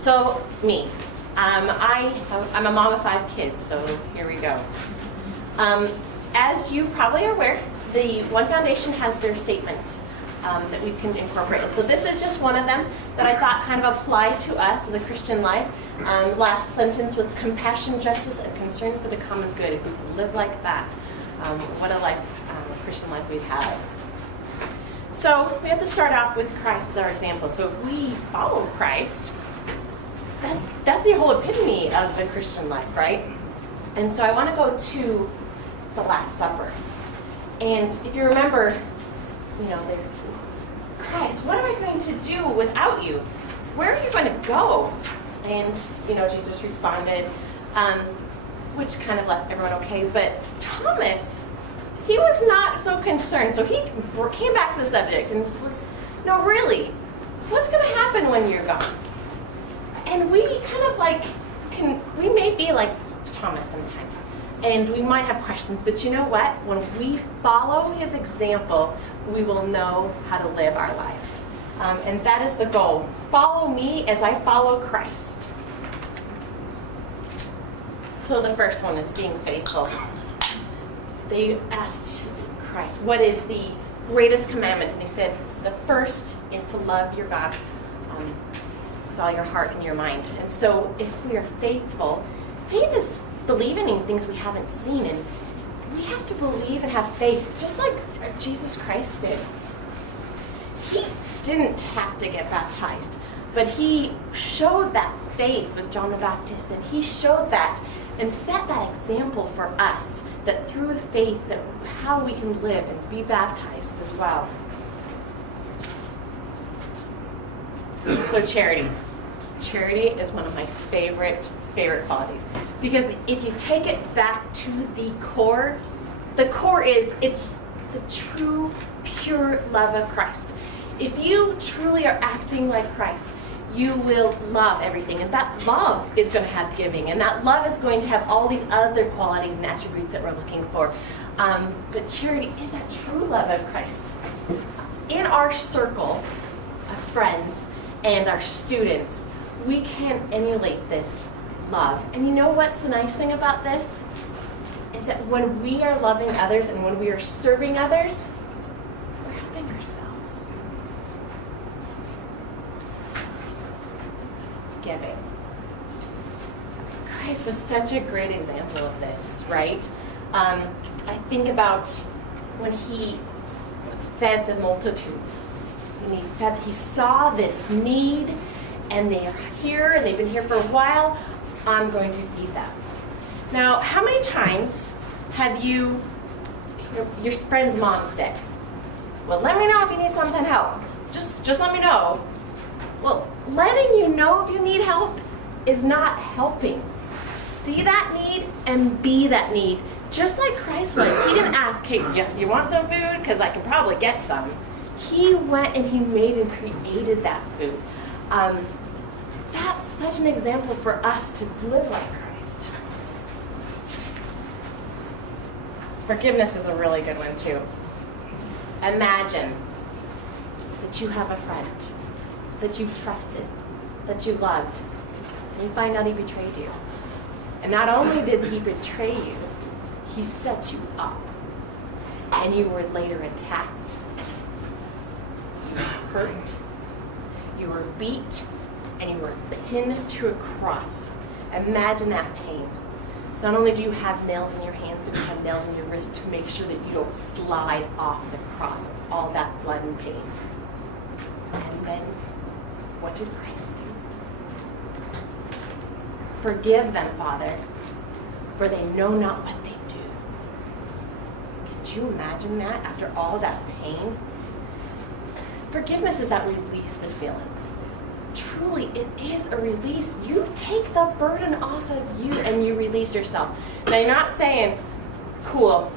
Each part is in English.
So, me. I'm a mom of 5 kids, so here we go. As you probably are aware, the One Foundation has their statements that we can incorporate. And so this is just one of them that I thought kind of applied to us as a Christian life. Last sentence, with compassion, justice, and concern for the common good. If we could live like that, what a life, Christian life we'd have. So we have to start off with Christ as our example. So if we follow Christ, that's the whole epitome of the Christian life, right? And so I want to go to the Last Supper. And if you remember, Christ, what am I going to do without you? Where are you going to go? And, Jesus responded, which kind of left everyone okay. But Thomas, he was not so concerned. So he came back to the subject and was, no, really, what's going to happen when you're gone? And we kind of we may be like Thomas sometimes. And we might have questions, but you know what? When we follow his example, we will know how to live our life. And that is the goal. Follow me as I follow Christ. So the first one is being faithful. They asked Christ, what is the greatest commandment? And he said, the first is to love your God with all your heart and your mind. And so if we are faithful, faith is believing in things we haven't seen, and we have to believe and have faith just like Jesus Christ did. He didn't have to get baptized, but he showed that faith with John the Baptist, and he showed that and set that example for us, that through faith, that how we can live and be baptized as well. So charity. Charity is one of my favorite qualities, because if you take it back to the core is, it's the true, pure love of Christ. If you truly are acting like Christ, you will love everything, and that love is going to have giving, and that love is going to have all these other qualities and attributes that we're looking for. But charity is that true love of Christ. In our circle of friends and our students, we can emulate this love. And you know what's the nice thing about this? Is that when we are loving others and when we are serving others, we're helping ourselves. Giving. Christ was such a great example of this, right? I think about when he fed the multitudes. He saw this need, and they are here, and they've been here for a while. I'm going to feed them. Now, how many times have your friend's mom's sick? Well, let me know if you need something help. Just let me know. Well, letting you know if you need help is not helping. See that need and be that need. Just like Christ was. He didn't ask, hey, you want some food? Because I can probably get some. He went and he made and created that food. That's such an example for us to live like Christ. Forgiveness is a really good one too. Imagine that you have a friend that you've trusted, that you loved, and you find out he betrayed you. And not only did he betray you, he set you up, and you were later attacked. You were hurt, you were beat, and you were pinned to a cross. Imagine that pain. Not only do you have nails in your hands, but you have nails in your wrist to make sure that you don't slide off the cross of all that blood and pain. And then, what did Christ do? Forgive them, Father, for they know not what they do. Could you imagine that after all that pain? Forgiveness is that release of feelings. Truly, it is a release. You take the burden off of you and you release yourself. Now, you're not saying, cool,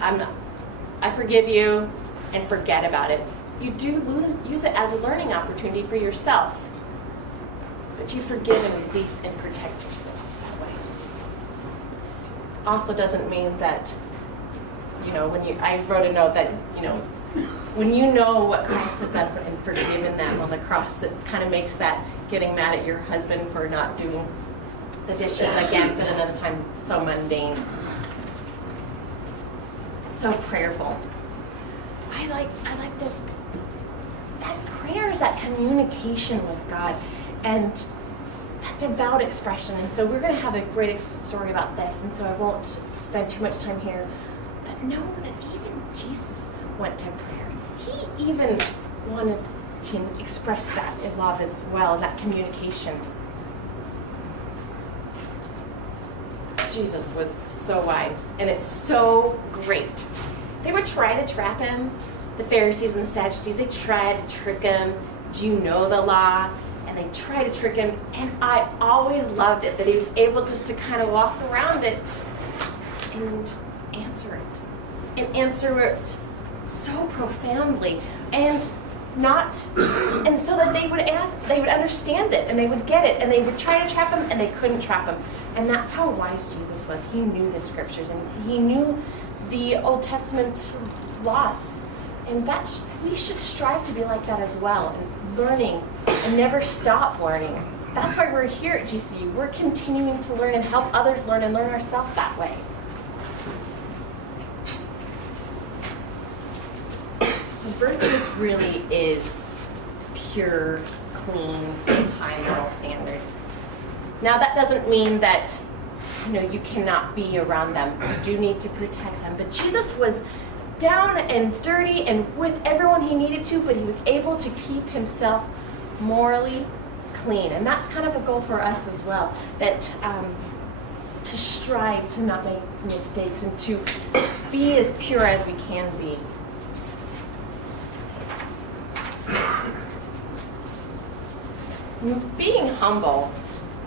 I forgive you and forget about it. You do use it as a learning opportunity for yourself. But you forgive and release and protect yourself that way. Also doesn't mean that, I wrote a note that, when you know what Christ has done and forgiven them on the cross, it kind of makes that getting mad at your husband for not doing the dishes again for another time. So mundane. So prayerful. I like this. That prayer is that communication with God and that devout expression. And so we're going to have a great story about this, and so I won't spend too much time here. But know that even Jesus went to prayer. He even wanted to express that in love as well, that communication. Jesus was so wise, and it's so great. They would try to trap him, the Pharisees and the Sadducees. They tried to trick him. Do you know the law? And they tried to trick him, and I always loved it that he was able just to kind of walk around it and answer it so profoundly, and so that they would understand it, and they would get it, and they would try to trap him, and they couldn't trap him. And that's how wise Jesus was. He knew the scriptures, and he knew the Old Testament laws, and that we should strive to be like that as well, and learning and never stop learning. That's why we're here at GCU. We're continuing to learn and help others learn and learn ourselves that way. So virtuous really is pure, clean, high moral standards. Now that doesn't mean that you cannot be around them. You do need to protect them. But Jesus was down and dirty and with everyone he needed to, but he was able to keep himself morally clean. And that's kind of a goal for us as well, that to strive to not make mistakes and to be as pure as we can be. Being humble,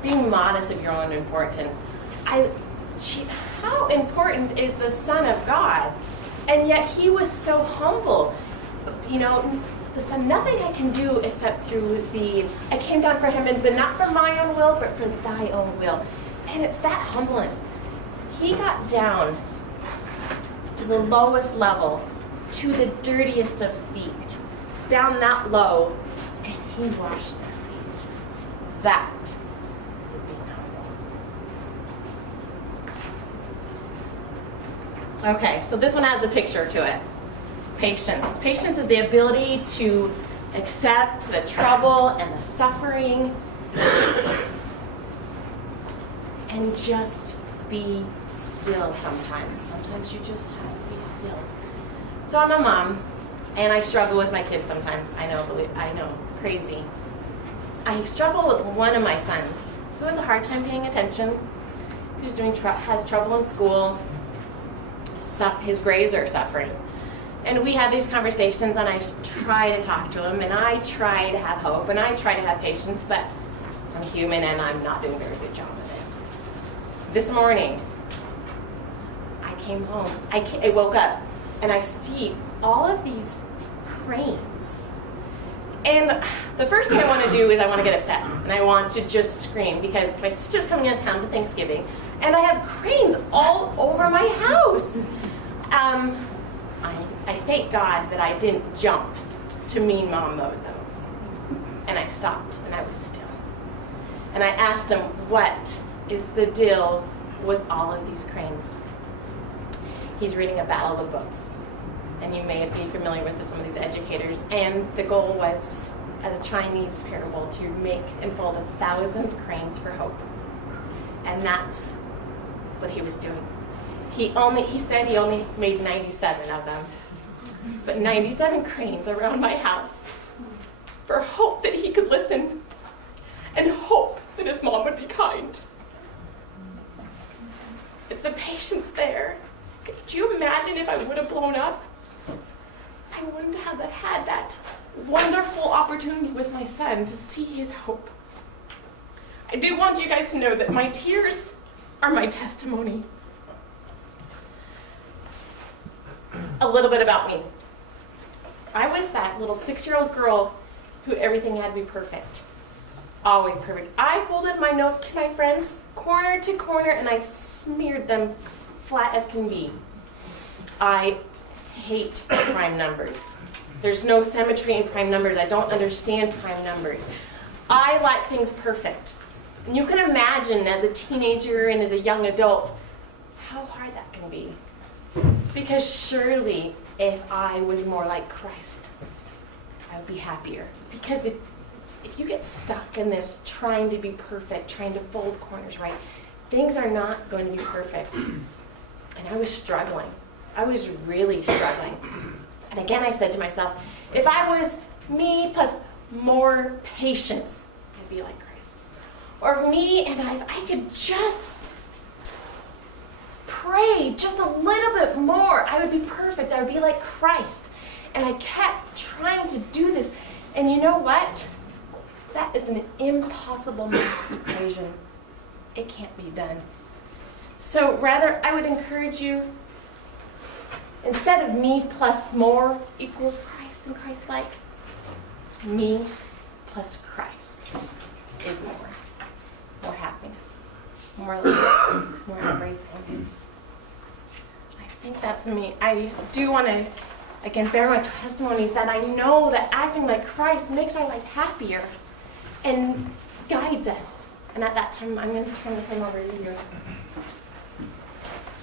being modest of your own importance. How important is the Son of God? And yet he was so humble. The Son, nothing I can do except through I came down for him, but not for my own will, but for thy own will. And it's that humbleness. He got down to the lowest level, to the dirtiest of feet, down that low, and he washed their feet. That is being humble. Okay, so this one has a picture to it. Patience. Patience is the ability to accept the trouble and the suffering and just be still sometimes. Sometimes you just have to be still. So I'm a mom, and I struggle with my kids sometimes. I know, crazy. I struggle with one of my sons who has a hard time paying attention, who's has trouble in school. His grades are suffering. And we have these conversations, and I try to talk to him, and I try to have hope, and I try to have patience, but I'm human, and I'm not doing a very good job of it. This morning, I came home. I woke up, and I see all of these cranes. And the first thing I want to do is I want to get upset, and I want to just scream, because my sister's coming into town to Thanksgiving, and I have cranes all over my house. I thank God that I didn't jump to mean mom mode them. And I stopped, and I was still. And I asked him, what is the deal with all of these cranes? He's reading a battle of the books. And you may be familiar with some of these educators. And the goal was, as a Chinese parable, to make and fold 1,000 cranes for hope. And that's what he was doing. He said he only made 97 of them. But 97 cranes around my house for hope that he could listen and hope that his mom would be kind. It's the patience there. Could you imagine if I would have blown up? I wouldn't have had that wonderful opportunity with my son to see his hope. I do want you guys to know that my tears are my testimony. A little bit about me. I was that little 6-year-old girl who everything had to be perfect. Always perfect. I folded my notes to my friends corner to corner, and I smeared them flat as can be. I hate prime numbers. There's no symmetry in prime numbers. I don't understand prime numbers. I like things perfect. And you can imagine as a teenager and as a young adult how hard that can be. Because surely if I was more like Christ, I would be happier. Because if you get stuck in this trying to be perfect, trying to fold corners right, things are not going to be perfect. And I was struggling. I was really struggling. And again, I said to myself, if I was me plus more patience, I'd be like Christ. Or me and if I could just pray just a little bit more, I would be perfect. I would be like Christ. And I kept trying to do this. And you know what? That is an impossible math equation. It can't be done. So rather, I would encourage you, instead of me plus more equals Christ and Christ-like, me plus Christ is more. More happiness, more love, more everything. I think that's me. I do want to, again, bear my testimony that I know that acting like Christ makes our life happier and guides us. And at that time, I'm going to turn the thing over to you.